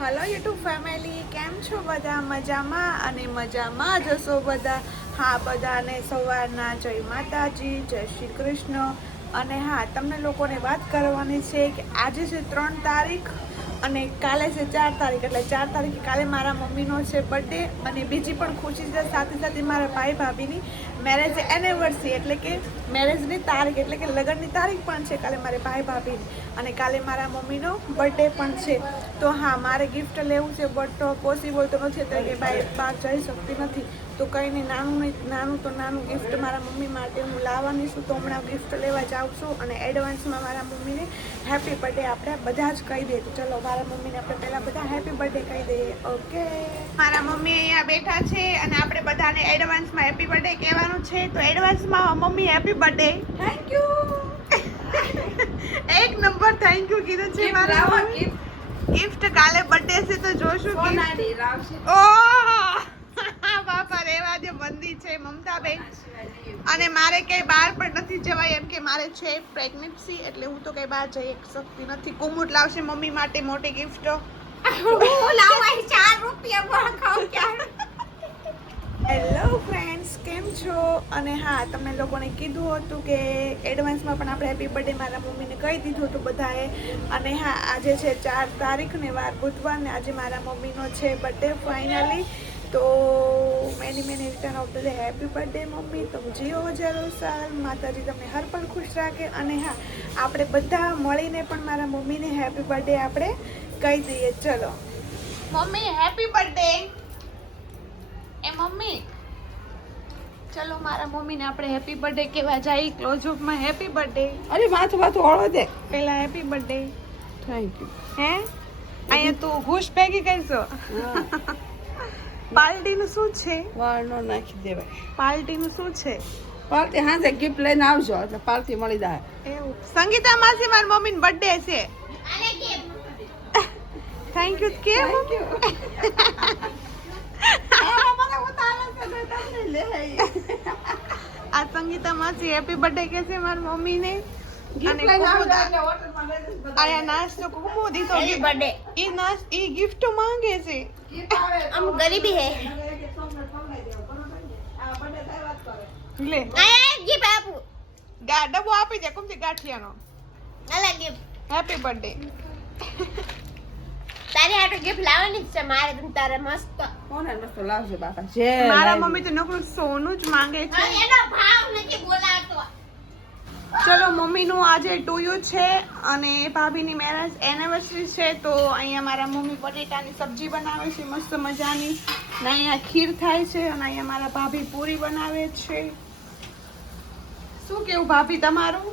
Hello YouTube family કેમ છો બધા? મજામાં અને મજામાં જશો બધા? હા, બધાને સવારના જય માતાજી, જય શ્રી કૃષ્ણ. અને હા, તમને લોકોને વાત કરવાની છે કે આજે છે ત્રણ તારીખ અને કાલે છે ચાર તારીખ, એટલે ચાર તારીખે કાલે મારા મમ્મીનો છે બર્થડે અને બીજી પણ ખુશી છે, સાથે સાથે મારા ભાઈ ભાભીની મેરેજ એનિવર્સરી એટલે કે મેરેજની તારીખ, એટલે કે લગ્નની તારીખ પણ છે કાલે મારે ભાઈ ભાભીની. અને કાલે મારા મમ્મીનો બર્થડે પણ છે. તો હા, મારે ગિફ્ટ લેવું છે બટ પોસિબલ તો નથી, એટલે ભાઈ બહાર જઈ શકતી નથી. તો કંઈ નહીં નાનું નાનું તો નાનું ગિફ્ટ મારા મમ્મી માટે હું લાવવાની છું. તો હમણાં ગિફ્ટ લેવા જાઉં છું અને એડવાન્સમાં મારા મમ્મીને હેપી બર્થડે આપણે બધા જ કહી દઈએ. તો ચલો મારા મમ્મીને આપણે પહેલાં બધા હેપી બર્થડે કહી દઈએ. ઓકે મારા મમ્મી અહીંયા બેઠા છે અને આપણે બધાને એડવાન્સમાં હેપી બર્થડે કહેવાનું છે. તો એડવાન્સમાં mummy happy birthday thank you એક નંબર થેન્ક યુ કીધું છે મારા ગિફ્ટ કાલે બર્થડે છે તો જોશું ઓહ! બાપા રહેવા દે બંદી છે મમતાબેન. અને મારે કઈ બહાર પણ નથી જવાય એમ કે મારે છે પ્રેગ્નન્સી એટલે હું તો કઈ બહાર જઈ શકતી નથી. કુમુટ લાવશે મમ્મી માટે મોટી ગિફ્ટ હેલો ફ્રેન્ડ્સ કેમ છો? અને હા તમને લોકોને કીધું હતું કે એડવાન્સમાં પણ આપણે હેપી બર્થડે મારા મમ્મીને કહી દીધું હતું બધાએ. અને હા આજે છે ચાર તારીખને વાર બુધવાર ને આજે મારા મમ્મીનો છે બર્થડે ફાઇનલી તો many many return of the day happy birthday mummy. તો જીઓ હજારો સાલ. માતાજી તમને હર પણ ખુશ રાખે. અને હા આપણે બધા મળીને પણ મારા મમ્મીને હેપી બર્થડે આપણે કહી દઈએ. ચલો. મમ્મી હેપી બર્થડે એ મમ્મી ચલો મારા મમ્મીને આપણે હેપી બર્થડે કહેવા જાય. ક્લોઝઅપમાં હેપી બર્થડે અરે માથું માથું હળો દે. પહેલા હેપી બર્થડે થેન્ક યુ હે? અહીંયા તું ખુશ ભેગી કરશો. પાર્ટીનું શું છે? વાળનો નાખી દેવાય. પાર્ટીનું શું છે? પાર્ટી તે ગિફ્ટ લઈને આવજો એટલે પાર્ટી મળી જાય. એવું. સંગીતા માસી મારી મમ્મીનો બર્થડે છે. થેન્ક યુ કે આ સંગીતા માસી હેપી બર્થડે કે છે મારી મમ્મીને. કુમુદ નાસ્તો કુમુ દીધો. Happy birthday. ઈ નાસ ઈ ગિફ્ટ માંગે છે. આમ ગરીબી હે. લે. આ ગિફ્ટ આપું. ગા ડબો આપી દે કમથી ગાંઠિયાનો. અલા ગિફ્ટ હેપી બર્થડે તારી આટો ગિફ્ટ લાવવાની છે મારે તમ તારે મસ્ત. કોને મસ્ત લાવજો બાપા જે મારા મમ્મી તો નકરું સોનું જ માંગે છે. એનો ભાવ નથી બોલાવ ચલો મમ્મીનું આજે ટુયુ છે અને ભાભીની મેરેજ એનિવર્સરી છે તો અહીંયા મારા મમ્મી બટેટાની સબ્જી બનાવે છે મસ્ત મજાની. ને અહીંયા ખીર થાય છે અને અહીંયા મારા ભાભી પૂરી બનાવે છે. શું કેવું ભાભી તમારું?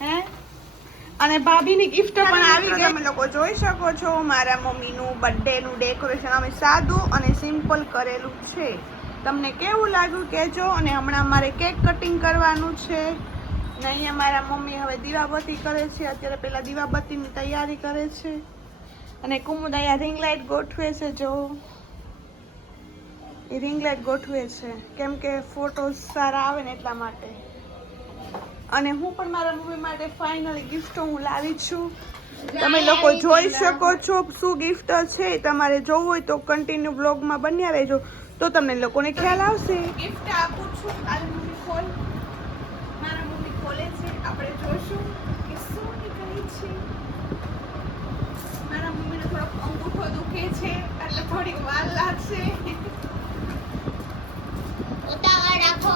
હે? અને ભાભીની ગિફ્ટ પણ આવી ગઈ. તમે લોકો જોઈ શકો છો મારા મમ્મીનું બર્થડેનું ડેકોરેશન અમે સાદું અને સિમ્પલ કરેલું છે. તમને કેવું લાગ્યું કહેજો અને હમણાં મારે કેક કટિંગ કરવાનું છે. ને અહીંયા મારા મમ્મી હવે દીવાબત્તી કરે છે. અત્યારે પહેલાં દીવાબત્તીની તૈયારી કરે છે. અને કુમુદ અહીંયા રિંગ લાઇટ ગોઠવે છે, જો. એ રિંગ લાઇટ ગોઠવે છે. કેમ કે ફોટોઝ સારા આવે ને એટલા માટે. અને હું પણ મારા મમ્મી માટે ફાઇનલી ગિફ્ટો હું લાવી છું. તમે લોકો જોઈ શકો છો શું ગિફ્ટ છે. તમારે જોવું હોય તો કન્ટિન્યુ બ્લોગમાં બન્યા રહેજો. તો તમને લોકોને ખ્યાલ આવશે. ગિફ્ટ આપું છું. કાલે મમ્મી ખોલ મારા મમ્મી ખોલે છે આપણે જોશું કે શું નીકળી છે મારા મમ્મીનો થોડોક અંગૂઠો છે એટલે થોડીક વાર લાગશે. ઉતાવળ રાખો.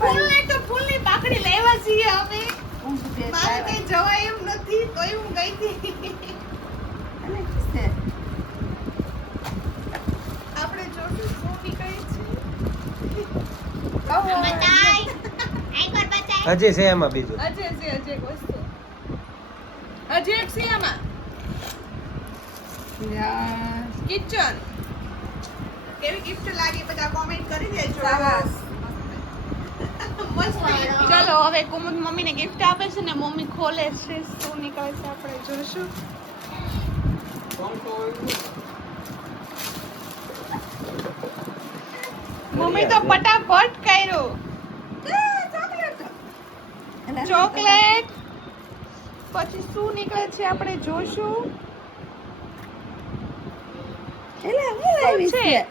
આપણે તો ફૂલની પાકડી લેવા છીએ અમે. મારે કઈ જવાય એમ નથી તોય હું ગઈ હતી. આપણે જોશું શું નીકળે છે. બતાય હજી છે એમાં બીજું. અજય છે અજય એક વસ્તુ. એક છે એમાં. કિચન. કેવી ગિફ્ટ લાગી બધા કોમેન્ટ કરી દેજો. ચલો હવે કુમુદ મમ્મીને ગિફ્ટ આપે છે ને મમ્મી ખોલે છે શું નીકળે છે આપણે જોશું મમ્મી તો ફટાફટ કર્યો. ચોકલેટ. પછી શું નીકળે છે આપણે જોશું એલા હું લાવી છે?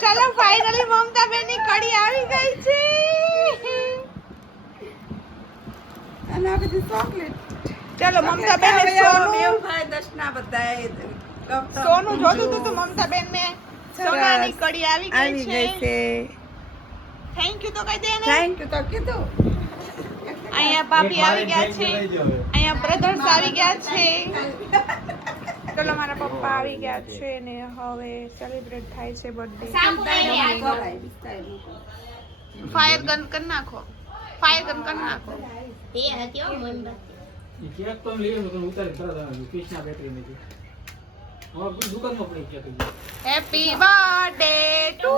ચાલો ફાઇનલી મમતા બેનની કડી આવી ગઈ છે. અને આ બધી ચોકલેટ. ચાલો મમતા બેન સોનું દર્શના બધા સોનું જોતું હતું તો મમતા બેન ને સોનાની કડી આવી આવી ગઈ છે. થેન્ક યુ તો કહી દે ને થેન્ક યુ તો કીધું. અહીંયા પાપી આવી ગયા છે. અહીંયા બ્રધર્સ આવી ગયા છે. ચલો મારા પપ્પા આવી ગયા છે ને હવે સેલિબ્રેટ થાય છે બર્થડે. ફાયર ગન કરી. નાખો. ફાયર ગન કરી નાખો. એ હતી હો મીણબત્તી. એ કેક તો લઈ આવ્યો તો ઉતારી તરત કૃષ્ણા બેટરી નથી દુકાનમાં પડી cake happy birthday to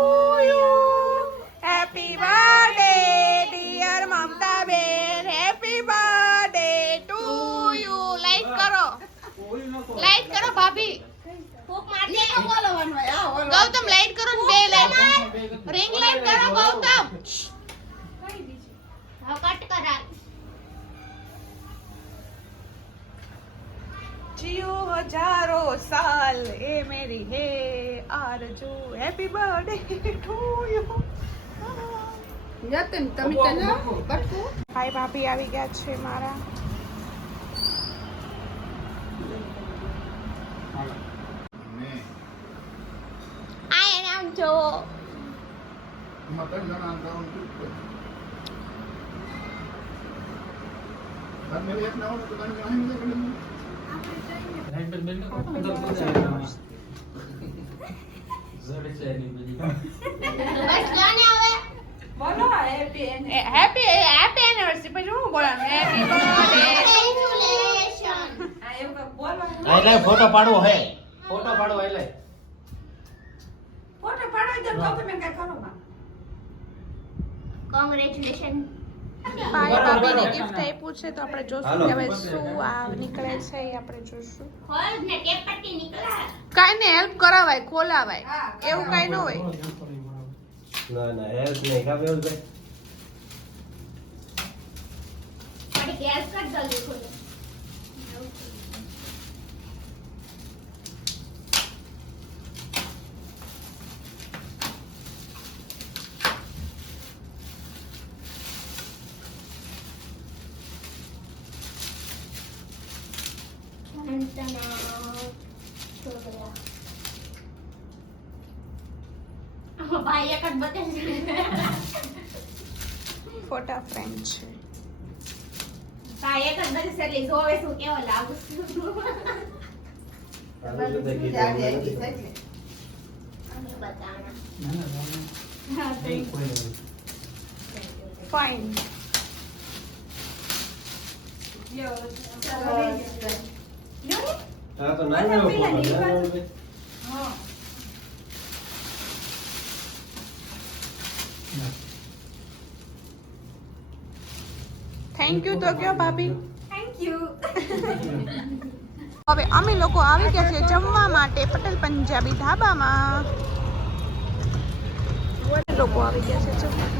you happy birthday dear Mamta ben happy birthday to you light કરો લાઈટ કરો ભાભી ફૂંક મારજે. બોલવાનું હોય આ ઓલો ગૌતમ લાઈટ કરો ને બે લાઈટ રિંગ લાઈટ કરો ગૌતમ હવે કટ કરા. જીઓ હજારો સાલ એ મેરી હે આરજુ હેપી બર્થડે ટુ યુ જતન તમે તને બટકું? ભાઈ ભાભી આવી ગયા છે મારા. આ એને આમ જોવો. બસ ગાને હવે. બોલો હેપી હેપી હેપી એનિવર્સરી પછી હું બોલવાનું હેપી બર્થડે એટલે ફોટો પાડવો હે. ફોટો પાડવો એટલે. ફોટો પાડો તો તો તમે કઈ કરો માં Congratulations. ભાઈ ગિફ્ટ આપ્યું છે તો આપણે જોશું કે હવે શું આ નીકળે છે એ આપણે જોશું. ખોલ ને ટેપ પટ્ટી નીકળા. કાંઈ ને હેલ્પ કરાવાય ખોલાવાય. એવું કાંઈ ન હોય. ના ના હેલ્પ નહીં કામ એવું છે થોડી ગેસ કર જલ્દી ખોલો. ભાઈ એક જ બતાવી ફોટા ફ્રેમ છે. ભાઈ એક જ બતાવી એટલે જોવે શું કેવો લાગુ ફાઇન આનું બધા ગીતો જાડી આવી નથી. છે એટલે. અમે બતાવવાના. ના ના ના નહીં કોઈ નહીં ફાઇન આ તો નાનો એવો ફોટો છે. નાનો એવો. થેન્ક યુ તો કયો ભાભી થેન્ક યુ હવે અમે લોકો આવી ગયા છે જમવા માટે પટેલ પંજાબી ધાબામાં. લોકો આવી ગયા છે જમવા.